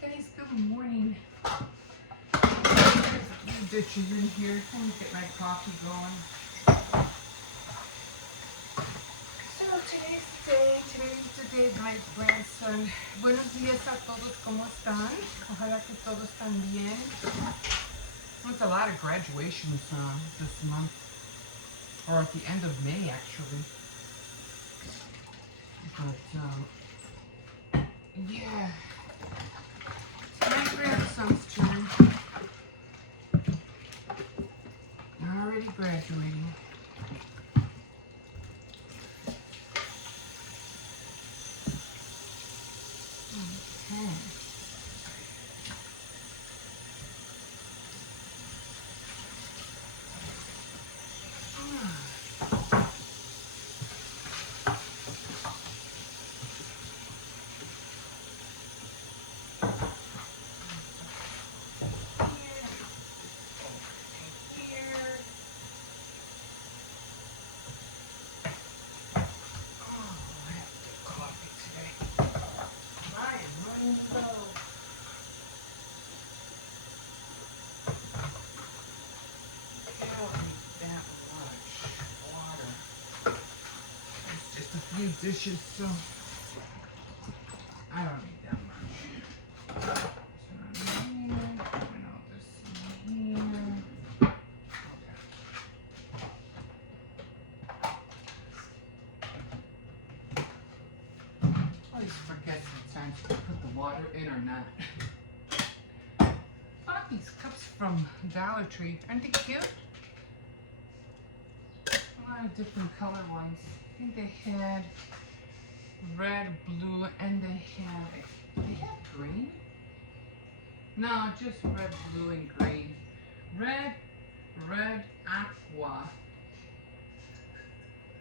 Guys, good morning. There's a few dishes in here. Let me get my coffee going. So today's the day of my grandson. Buenos días a todos, ¿cómo están? Ojalá que todos están bien. There's a lot of graduations this month, or at the end of May actually. But yeah. My grandson's turn. Already graduating. Okay. Dishes, so I don't need that much. So here, and all this in here. Okay. I always forget sometimes to put the water in or not. Bought these cups from Dollar Tree. Aren't they cute? A lot of different color ones. I think they had red, blue, and they have green? No, just red, blue, and green. Red, aqua.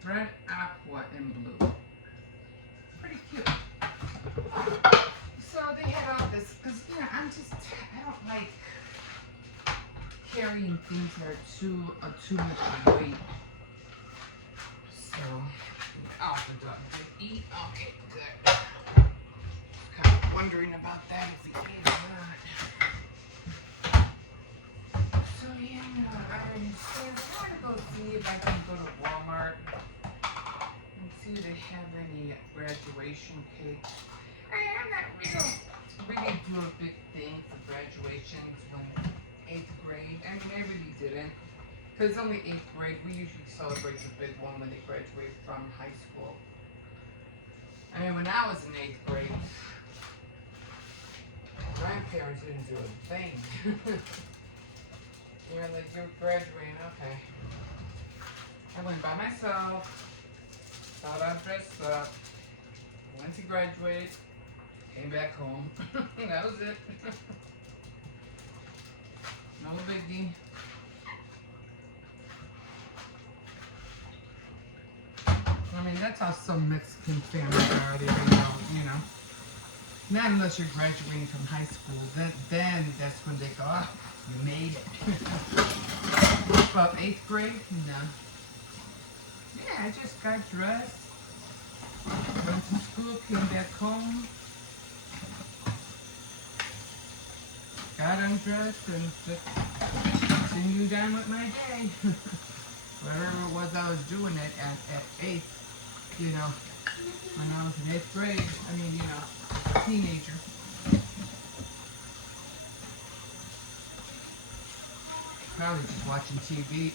Red, aqua, and blue. Pretty cute. So they had all this, because, you know, I don't like carrying things that are too much weight. So, oh, the dog did eat. Okay, good. Kind of wondering about that if he ate or not. So yeah, I'm going to go see if I can go to Walmart and see if they have any graduation cakes. I'm not really do a big thing for graduations when 8th grade. I mean, I really didn't. Because it's only 8th grade. We usually celebrate the big one when they graduate from high school. I mean, when I was in 8th grade, grandparents didn't do a thing. You're like, you're graduating, okay. I went by myself, thought I'd dress up, went to graduate, came back home. That was it. No biggie. I mean, that's how some Mexican families are. They you know. Not unless you're graduating from high school. Then that's when they go, oh, you made it. About 8th grade? No. Yeah, I just got dressed, went to school, came back home, got undressed, and just continued on with my day. Whatever it was I was doing it at 8th. You know, when I was in 8th grade, I mean, you know, teenager. Probably just watching TV.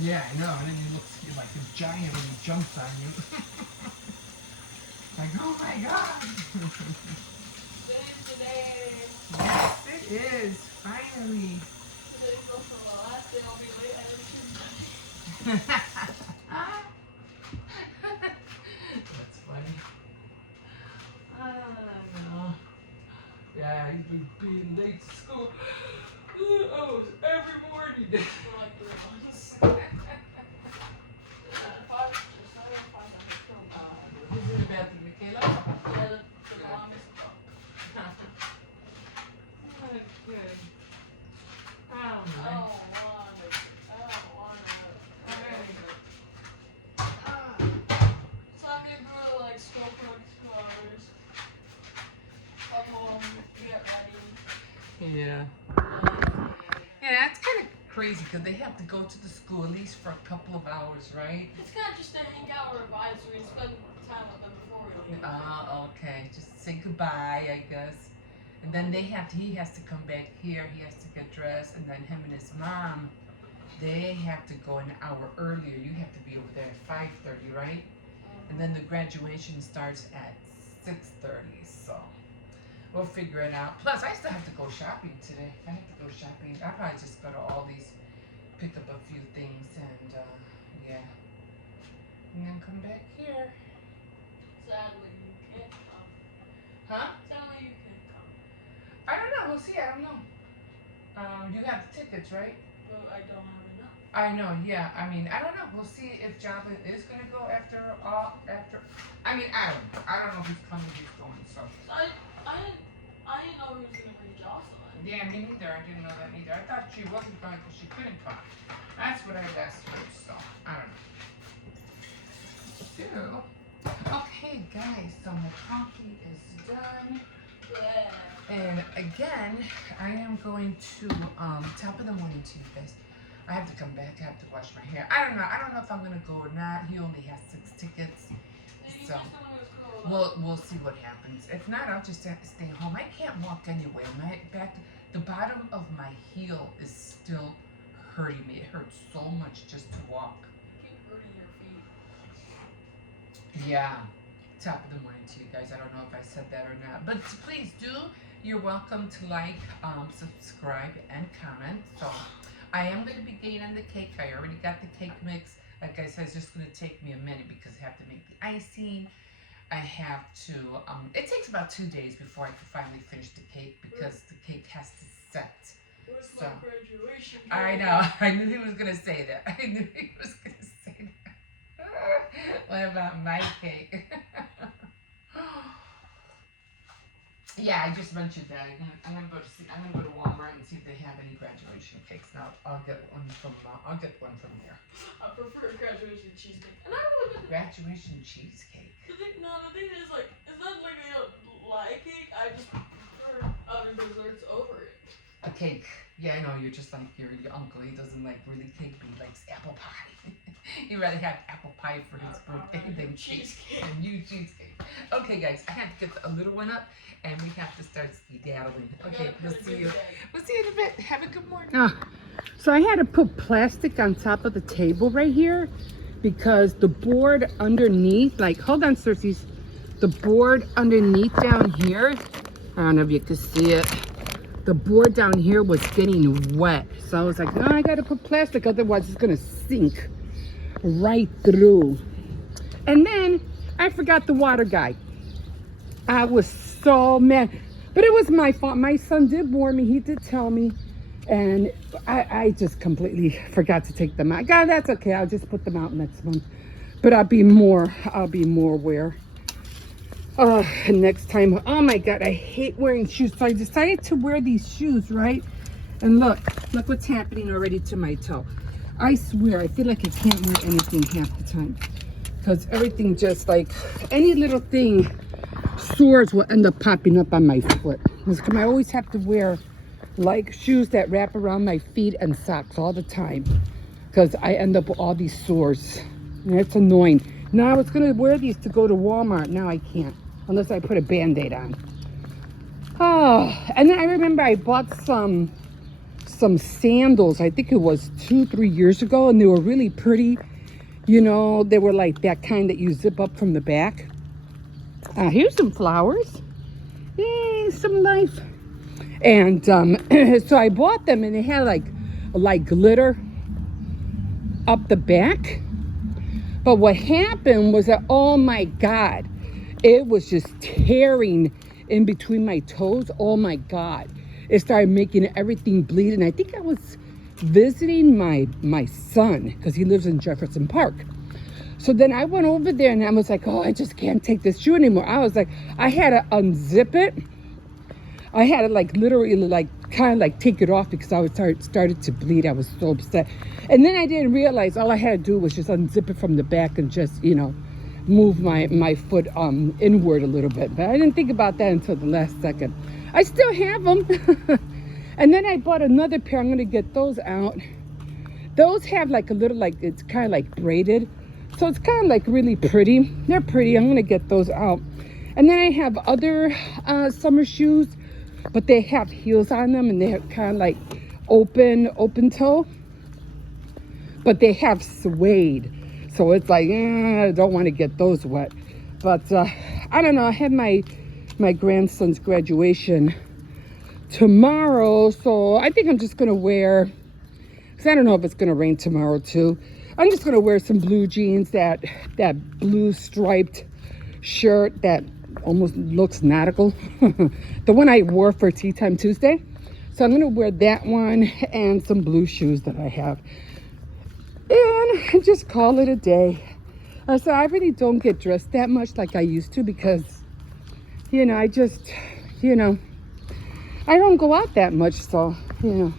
Yeah, I know, and then he looks like a giant when he jumps on you. Like, oh my god! Yes, it is. Finally. Today's also the last day I'll be late. I never That's funny. No. Yeah, he's been being late to school. Oh, every morning. for like 3 months. Who's in the bathroom, Michaela? Yeah, the mom is Good. I don't know. Yeah. Yeah, it's kind of crazy because they have to go to the school at least for a couple of hours, right? It's kind of just to hang out or advise, so we spend time with them before we leave. Okay. Just say goodbye, I guess. And then he has to come back here. He has to get dressed, and then him and his mom, they have to go an hour earlier. You have to be over there at 5:30, right? And then the graduation starts at 6:30. So we'll figure it out. Plus, I still have to go shopping today. I have to go shopping. I'll probably just go to Aldi's, pick up a few things, and yeah, and then come back here. Sadly, you can't come. Huh? Sadly, you can't come. I don't know. We'll see. I don't know. You have the tickets, right? But I don't have enough. I know. Yeah. I mean, I don't know. We'll see if Joplin is gonna go after all. After. I mean, I don't know. I don't know who's coming, who's going. So. I didn't know he was gonna bring Jocelyn. Yeah, me neither. I didn't know that either. I thought she wasn't going because she couldn't come. That's what I asked her. So I don't know. So, okay, guys. So my coffee is done. Yeah. And again, I am going to top of the morning to you guys. I have to come back. I have to wash my hair. I don't know. I don't know if I'm gonna go or not. He only has 6 tickets. So we'll see what happens. If not, I'll just have to stay home. I can't walk anyway. The bottom of my heel is still hurting me. It hurts so much just to walk. Keep hurting your feet. Yeah. Top of the morning to you guys. I don't know if I said that or not, but please do. You're welcome to like, subscribe, and comment. So I am going to be getting on the cake. I already got the cake mix. Like I said, it's just going to take me a minute because I have to make the icing. I have to, it takes about 2 days before I can finally finish the cake because the cake has to set. Where's So, my graduation? I know. I knew he was going to say that. I knew he was going to say that. What about my cake? Yeah, I just mentioned that. I'm gonna go to Walmart and see if they have any graduation cakes. Now I'll get one from there. I prefer graduation cheesecake. And I don't know Graduation cheesecake. the thing is like, it's not like I don't like cake. I just prefer other desserts over it. A cake. Yeah, I know. You're just like your uncle. He doesn't like really cake, but he likes apple pie. He'd rather have apple pie for his birthday than cheesecake. And you cheesecake. Okay, guys, I have to get a little one up, and we have to start skedaddling. Okay, we'll see you. We'll see you in a bit. Have a good morning. So I had to put plastic on top of the table right here because the board underneath, like, hold on, Cersei's, the board underneath down here, I don't know if you can see it, the board down here was getting wet. So I was like, no, I gotta put plastic, otherwise it's gonna sink right through. And then I forgot the water guy. I was so mad, but it was my fault. My son did warn me, he did tell me, and I just completely forgot to take them out. God, that's okay, I'll just put them out next month. But I'll be more aware. Next time. Oh my God, I hate wearing shoes. So I decided to wear these shoes, right? And look what's happening already to my toe. I swear, I feel like I can't wear anything half the time. Because everything just like, any little thing, sores will end up popping up on my foot. Because I always have to wear like shoes that wrap around my feet and socks all the time. Because I end up with all these sores. And it's annoying. Now I was going to wear these to go to Walmart. Now I can't. Unless I put a Band-Aid on. Oh, and then I remember I bought some sandals. I think it was 2-3 years ago. And they were really pretty. You know, they were like that kind that you zip up from the back. Here's some flowers. Yay, some life. And so I bought them and they had like glitter up the back. But what happened was that, oh my God, it was just tearing in between my toes. Oh my God. It started making everything bleed. And I think I was visiting my son because he lives in Jefferson Park. So then I went over there and I was like, oh, I just can't take this shoe anymore. I was like, I had to unzip it. I had to like literally like kind of like take it off because I was started to bleed. I was so upset. And then I didn't realize all I had to do was just unzip it from the back and just, you know, move my foot inward a little bit. But I didn't think about that until the last second. I still have them. And then I bought another pair. I'm going to get those out. Those have like a little, like, it's kind of like braided. So it's kind of like really pretty. They're pretty. I'm going to get those out. And then I have other summer shoes, but they have heels on them, and they're kind of like open toe. But they have suede. So it's like, I don't want to get those wet. But I don't know. I have my grandson's graduation tomorrow. So I think I'm just going to wear, because I don't know if it's going to rain tomorrow too. I'm just going to wear some blue jeans, that blue striped shirt that almost looks nautical. The one I wore for Tea Time Tuesday. So I'm going to wear that one and some blue shoes that I have. And just call it a day. So I really don't get dressed that much like I used to because, you know, I just, you know, I don't go out that much. So, you know,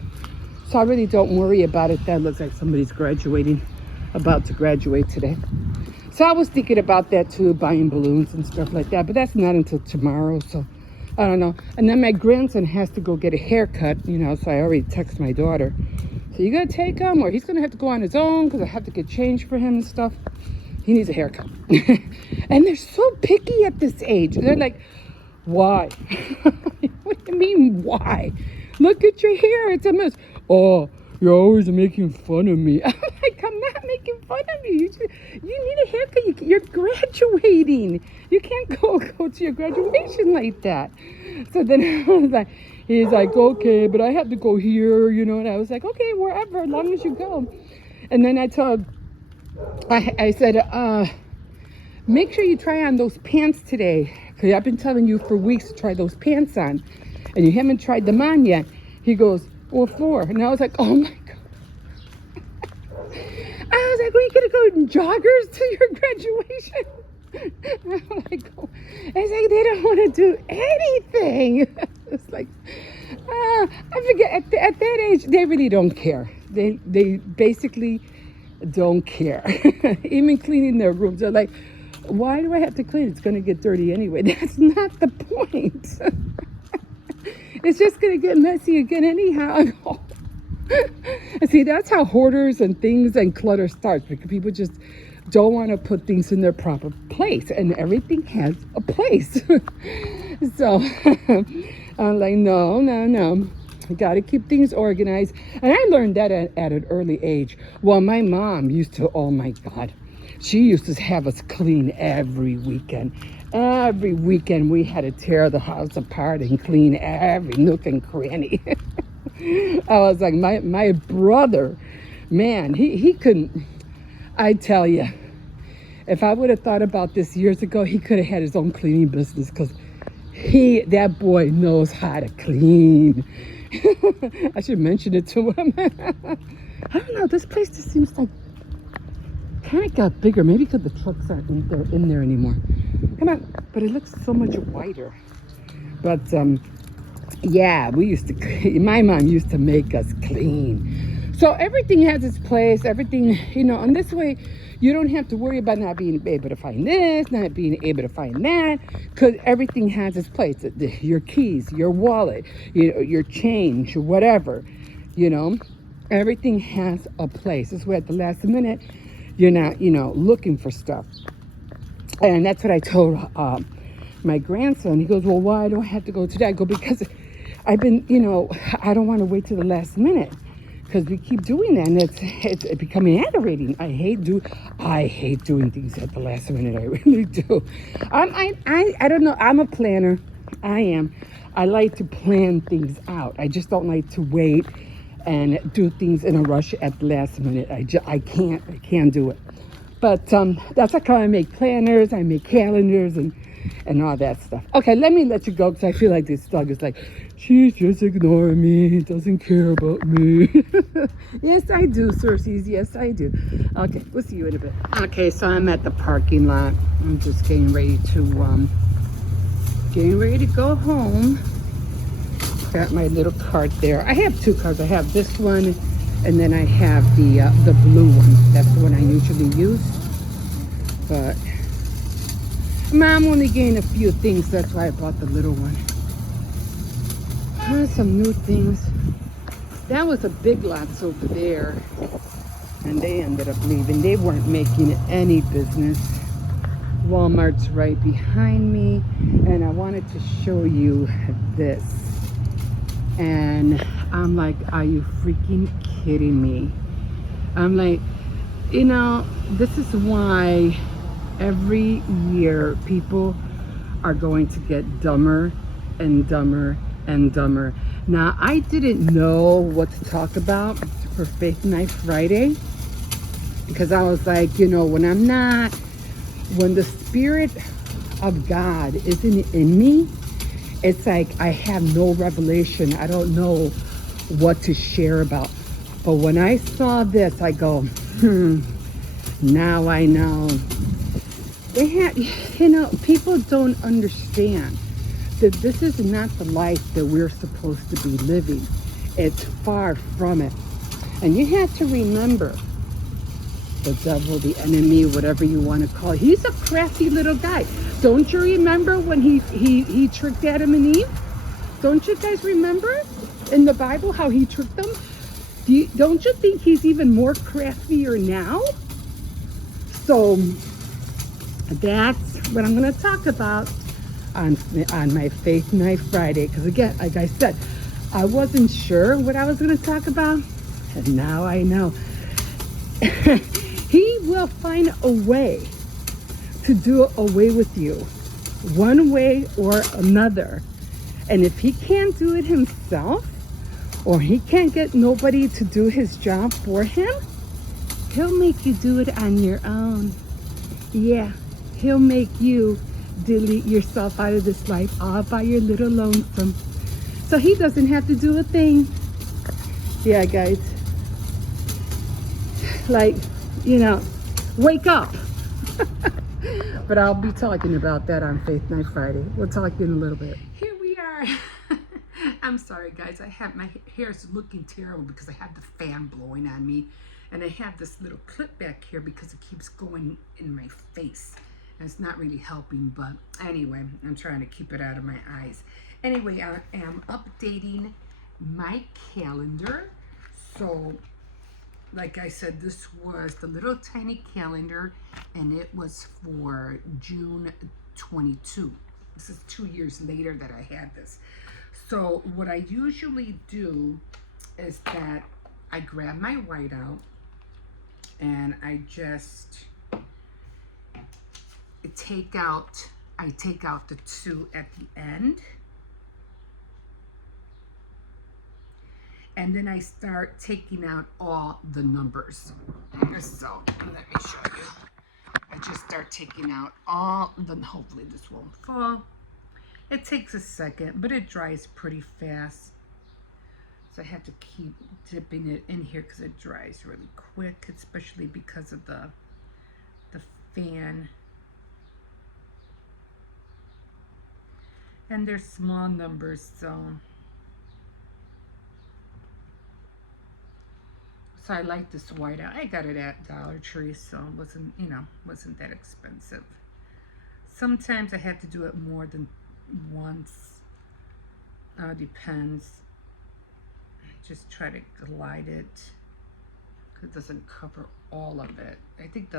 so I really don't worry about it. That looks like somebody's graduating, about to graduate today. So I was thinking about that too, buying balloons and stuff like that. But that's not until tomorrow. So I don't know. And then my grandson has to go get a haircut, you know, so I already texted my daughter. So you gonna take him, or he's gonna have to go on his own because I have to get change for him and stuff. He needs a haircut. And they're so picky at this age. They're like, why? What do you mean, why? Look at your hair, it's a mess. Oh, you're always making fun of me. I'm like, I'm not making fun of you. You need a haircut. You're graduating. You can't go to your graduation like that. So then I was like, he's like, okay, but I have to go here, you know. And I was like, okay, wherever, as long as you go. And then I said, make sure you try on those pants today. Because I've been telling you for weeks to try those pants on. And you haven't tried them on yet. He goes, what for? And I was like, oh my God. I was like, are you going to go in joggers to your graduation? I'm like, oh. It's like, they don't want to do anything. It's like, I forget, at that age, they really don't care. They basically don't care. Even cleaning their rooms, they're like, why do I have to clean? It's going to get dirty anyway. That's not the point. It's just going to get messy again anyhow. And see, that's how hoarders and things and clutter starts, because people just don't want to put things in their proper place, and everything has a place. So I'm like, no. You got to keep things organized. And I learned that at an early age. Well, my mom used to, oh my God, she used to have us clean every weekend. Every weekend we had to tear the house apart and clean every nook and cranny. I was like, my brother, man, he couldn't. I tell you, if I would have thought about this years ago, he could have had his own cleaning business, because that boy knows how to clean. I should mention it to him. I don't know, this place just seems like kind of got bigger. Maybe because the trucks aren't in there anymore. Come on, but it looks so much wider. But yeah, my mom used to make us clean. So everything has its place, everything, you know, and this way you don't have to worry about not being able to find this, not being able to find that, because everything has its place. Your keys, your wallet, you know, your change, whatever, you know, everything has a place. This way at the last minute, you're not, you know, looking for stuff. And that's what I told my grandson. He goes, well, why do I have to go today? I go, because I've been, you know, I don't want to wait till the last minute, because we keep doing that, and it's becoming aggravating. I hate doing things at the last minute. I really do. I don't know. I'm a planner. I am. I like to plan things out. I just don't like to wait and do things in a rush at the last minute. I can't do it. But that's like how I make planners, I make calendars, and all that stuff. Okay, let me let you go, because I feel like this dog is like, she's just ignoring me, doesn't care about me. Yes, I do, Circes. Yes, I do. Okay, we'll see you in a bit. Okay, so I'm at the parking lot. I'm just getting ready to go home. Got my little cart there. I have two carts. I have this one, and then I have the blue one. That's the one I usually use. But Mom only gained a few things. That's why I bought the little one. Some new things. That was a Big Lots over there, and they ended up leaving. They weren't making any business. Walmart's right behind me, and I wanted to show you this. And I'm like, are you freaking kidding me? I'm like, you know, this is why every year people are going to get dumber and dumber and dumber. Now, I didn't know what to talk about for Faith Night Friday, because I was like, you know, when the Spirit of God isn't in me, it's like I have no revelation. I don't know what to share about. But when I saw this, I go, now I know. They have, you know, people don't understand that this is not the life that we're supposed to be living. It's far from it. And you have to remember, the devil, the enemy, whatever you want to call it, he's a crafty little guy. Don't you remember when he tricked Adam and Eve? Don't you guys remember in the Bible how he tricked them? Don't you think he's even more craftier now? So that's what I'm going to talk about on my Faith Night Friday. Because again, like I said, I wasn't sure what I was going to talk about, and now I know. He will find a way to do away with you, one way or another. And if he can't do it himself, or he can't get nobody to do his job for him, he'll make you do it on your own. Yeah, he'll make you delete yourself out of this life all by your little lonesome. So he doesn't have to do a thing. Yeah, guys. Like, you know, wake up. But I'll be talking about that on Faith Night Friday. We'll talk in a little bit. Here we are. I'm sorry, guys. My hair's looking terrible because I have the fan blowing on me. And I have this little clip back here because it keeps going in my face. And it's not really helping, but anyway, I'm trying to keep it out of my eyes. Anyway, I am updating my calendar. So, like I said, this was the little tiny calendar, and it was for June 22. This is 2 years later that I had this. So what I usually do is that I grab my whiteout and I just take out the 2 at the end. And then I start taking out all the numbers. So let me show you. I just start taking out all the, hopefully this won't fall. It takes a second, but it dries pretty fast. So I have to keep dipping it in here because it dries really quick, especially because of the fan. And they're small numbers, so I like this whiteout. I got it at Dollar Tree, so it wasn't that expensive. Sometimes I have to do it more than once. Depends. Just try to glide it because it doesn't cover all of it. I think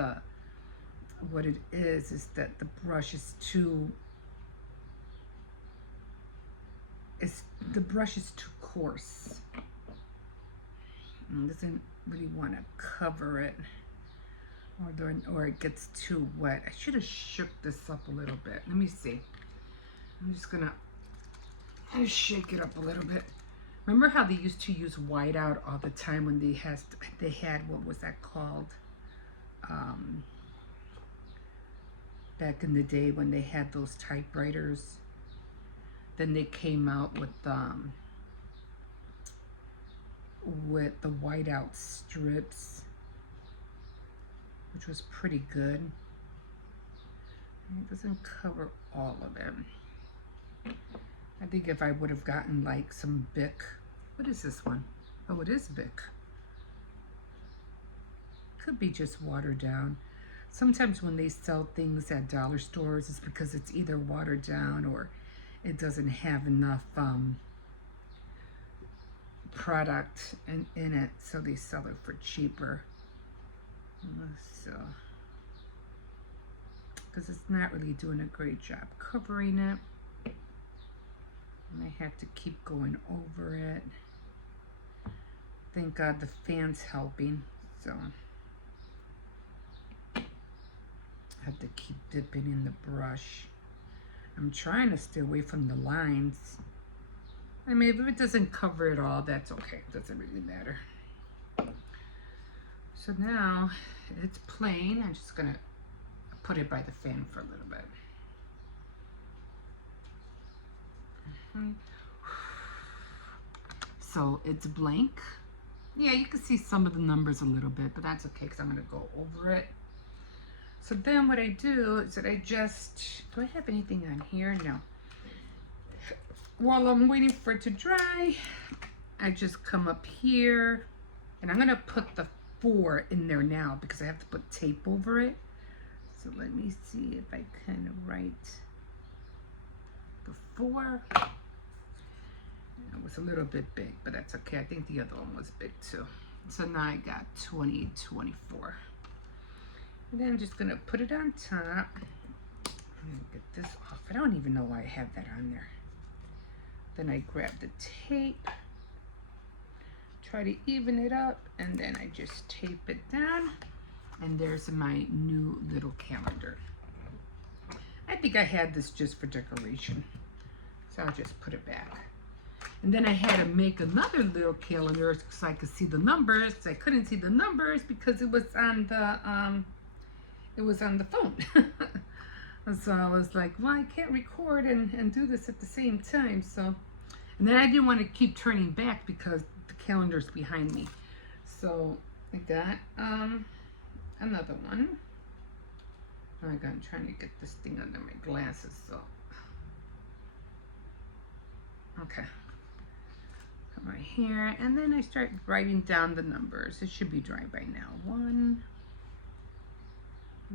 what it is that the brush is too coarse. It doesn't really want to cover it, or it gets too wet. I should have shook this up a little bit. Let me see. I'm just gonna shake it up a little bit. Remember how they used to use whiteout all the time when they had what was that called? Back in the day when they had those typewriters. Then they came out with the whiteout strips, which was pretty good. It doesn't cover all of them. I think if I would have gotten like some Bic, what is this one? Oh, it is Bic. Could be just watered down. Sometimes when they sell things at dollar stores, it's because it's either watered down or it doesn't have enough product in it, so they sell it for cheaper. So, because it's not really doing a great job covering it. And I have to keep going over it. Thank God the fan's helping, so I have to keep dipping in the brush. I'm trying to stay away from the lines. I mean, if it doesn't cover it all, that's okay. It doesn't really matter. So now it's plain. I'm just gonna put it by the fan for a little bit. So it's blank. Yeah, you can see some of the numbers a little bit, but that's okay because I'm gonna go over it. So then what I do is that I just, do I have anything on here? No. While I'm waiting for it to dry, I just come up here and I'm gonna put the 4 in there now because I have to put tape over it. So let me see if I kind of write the 4. It was a little bit big, but that's okay. I think the other one was big too. So now I got 20, 24. And then I'm just gonna put it on top. I'm gonna get this off. I don't even know why I have that on there. Then I grab the tape, try to even it up, and then I just tape it down. And there's my new little calendar. I think I had this just for decoration, so I'll just put it back. And then I had to make another little calendar so I could see the numbers. I couldn't see the numbers because it was on the phone. So I was like, well, I can't record and do this at the same time. So, and then I didn't want to keep turning back because the calendar's behind me. So I got another one. Oh my God, I'm trying to get this thing under my glasses. So, okay. Come right here, and then I start writing down the numbers. It should be dry by now. 1.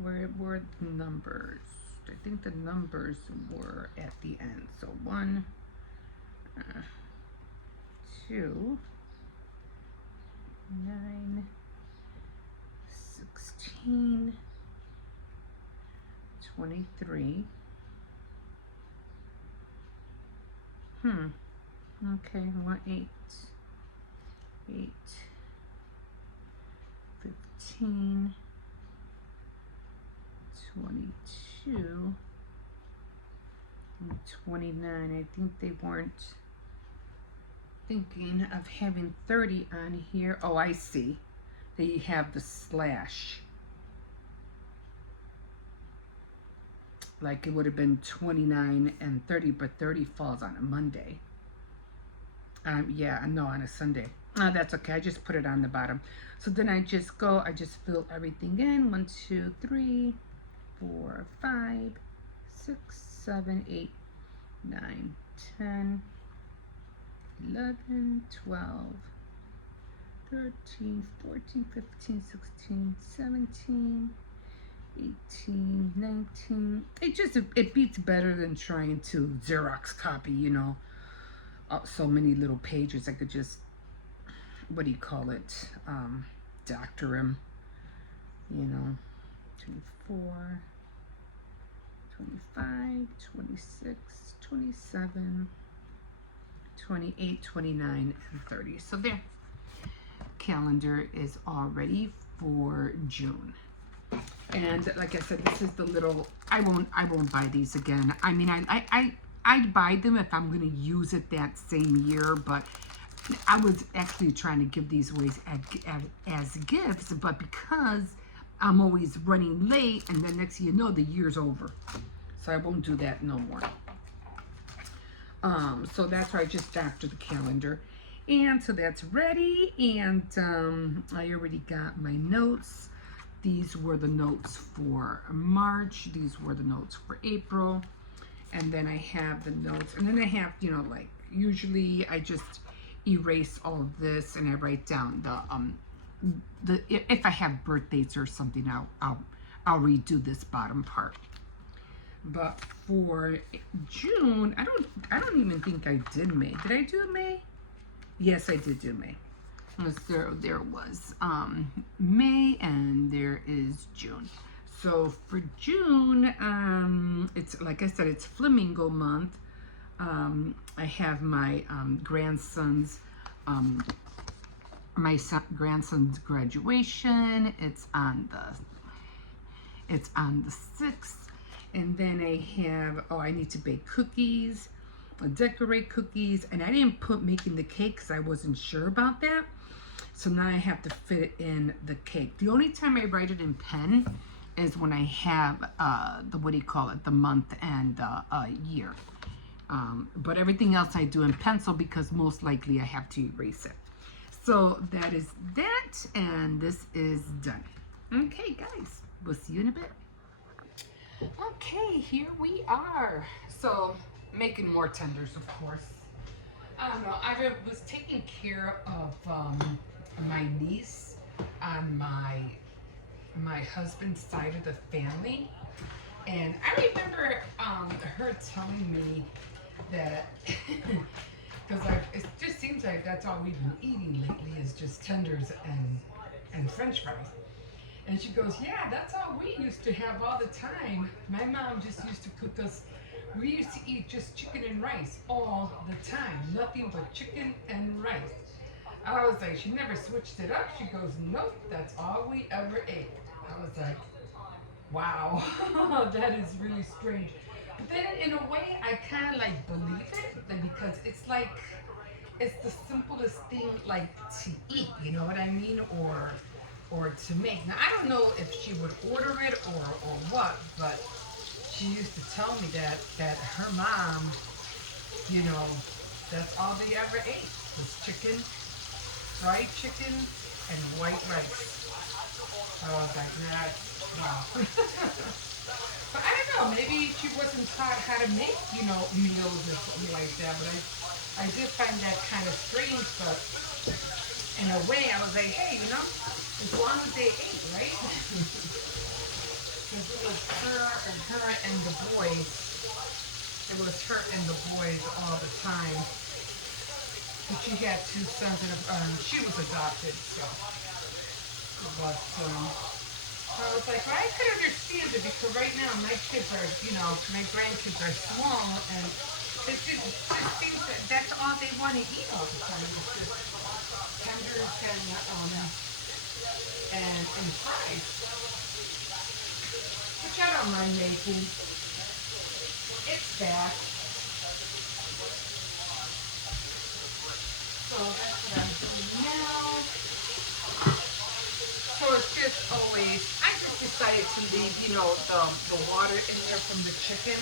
Where were the numbers? I think the numbers were at the end. So 1, 2, 9, 16, 23. Okay, 1, 8, 8, 15, 22, and 29. I think they weren't thinking of having 30 on here. Oh, I see. They have the slash. Like it would have been 29 and 30, but 30 falls on a Monday. Yeah, no, on a Sunday. That's okay. I just put it on the bottom. So then I just fill everything in. 1, 2, 3, 4, 5, 6, 7, 8, 9, 10, 11, 12, 13, 14, 15, 16, 17, 18, 19. It beats better than trying to Xerox copy, you know, so many little pages. I could just, what do you call it, doctor them, you know. 24, 25, 26, 27, 28, 29, and 30. So there, calendar is all ready for June. And like I said, this is the little, I won't buy these again. I mean, I'd buy them if I'm going to use it that same year, but I was actually trying to give these away as gifts, but because I'm always running late, and then next thing you know, the year's over. So I won't do that no more. So that's why I just doctored the calendar. And so that's ready, and I already got my notes. These were the notes for March. These were the notes for April. And then I have the notes, and then I have, you know, like usually I just erase all of this and I write down the if I have birthdays or something, I'll redo this bottom part. But for June, I don't even think I did May. Did I do May? Yes, I did do May. There was May and there is June. So for June, it's like I said, it's Flamingo month. I have my grandson's grandson's graduation. It's on the 6th. And then I have, oh, I need to bake cookies, decorate cookies. And I didn't put making the cake because I wasn't sure about that. So now I have to fit it in the cake. The only time I write it in pen is when I have what do you call it, the month and year. But everything else I do in pencil because most likely I have to erase it. So that is that, and this is done. Okay, guys, we'll see you in a bit. Okay, here we are. So making more tenders, of course. I don't know. I was taking care of my niece on my husband's side of the family, and I remember her telling me that because it just seems like that's all we've been eating lately is just tenders and French fries. And she goes, yeah, that's all we used to have all the time. My mom just used to cook us. We used to eat just chicken and rice all the time. Nothing but chicken and rice. I was like, she never switched it up. She goes, nope, that's all we ever ate. I was like, wow, that is really strange. But then in a way, I kind of like believe it because it's like, it's the simplest thing like to eat, you know what I mean? Or to make. Now, I don't know if she would order it or what, but she used to tell me that her mom, you know, that's all they ever ate was chicken, fried chicken, and white rice. I was like, nah, wow. But I don't know, maybe she wasn't taught how to make, you know, meals or something like that, but I did find that kind of strange, but in a way I was like, hey, you know, as long as they ate, right? Because it was her and the boys. It was her and the boys all the time. But she had two sons and she was adopted, so. But I was like, well, I could understand it because right now my kids are, you know, my grandkids are small and it just seems that that's all they want to eat all the time. It's just tenders and fries, which I don't mind making. It's fast. So that's what I'm doing now. So it's just always, I just decided to leave, you know, the water in there from the chicken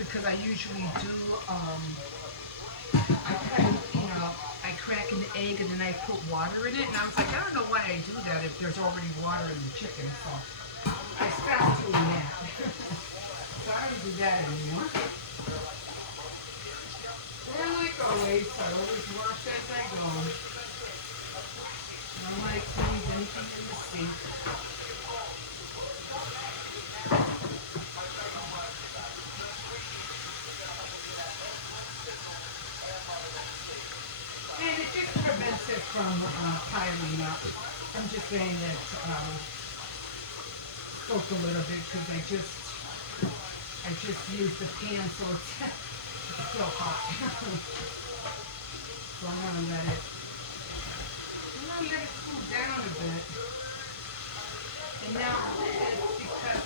because I usually do, I kind of, you know, I crack an egg and then I put water in it, and I was like, I don't know why I do that if there's already water in the chicken, so I stopped doing that. So I don't do that anymore. And like always, I always wash as I go. I don't like to leave anything in the sink. And it just prevents it from piling up. I'm just saying that soak a little bit because I just used the pan so it's still hot. So I'm gonna let it cool down a bit. And now this, because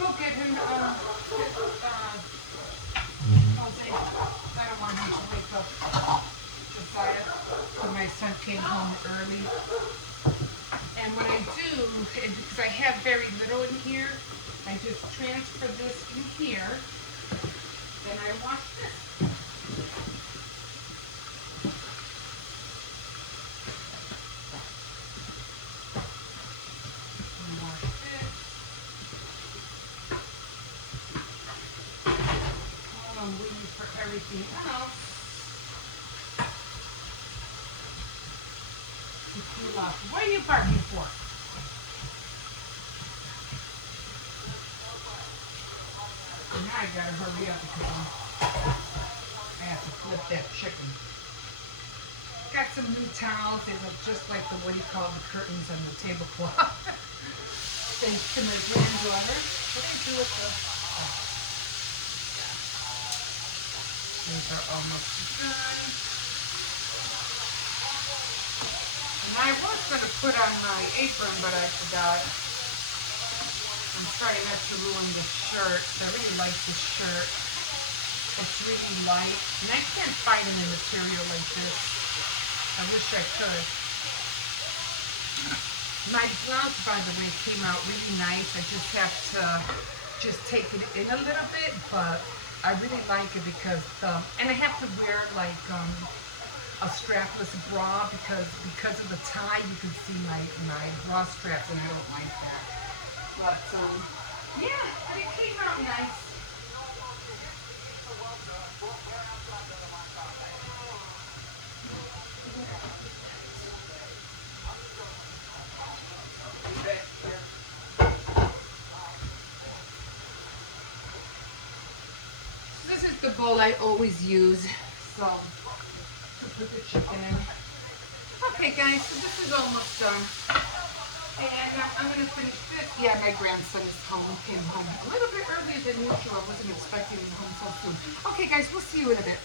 go get him Jose. I don't want him to wake up Josiah. So my son came home early. And what I do is because I have very little in here, I just transfer this in here. Then I wash this. I'm waiting for everything else to cool off. What are you barking for? And now I gotta hurry up because I have to flip that chicken. got some new towels. They look just like the, what do you call the curtains on the tablecloth. Thanks to my granddaughter. What do you do with the... These are almost done. And I was going to put on my apron, but I forgot. I'm trying not to ruin the shirt. I really like this shirt. It's really light. And I can't find any material like this. I wish I could. My blouse, by the way, came out really nice. I just have to just take it in a little bit, but I really like it because, and I have to wear like a strapless bra because of the tie, you can see my bra straps, and I don't like that. But yeah, it came out nice. This is the bowl I always use, so to put the chicken in. Okay, guys, so this is almost done. And I'm going to finish this. Yeah, my grandson is home, came home a little bit earlier than usual. I wasn't expecting him home so soon. Okay, guys, we'll see you in a bit.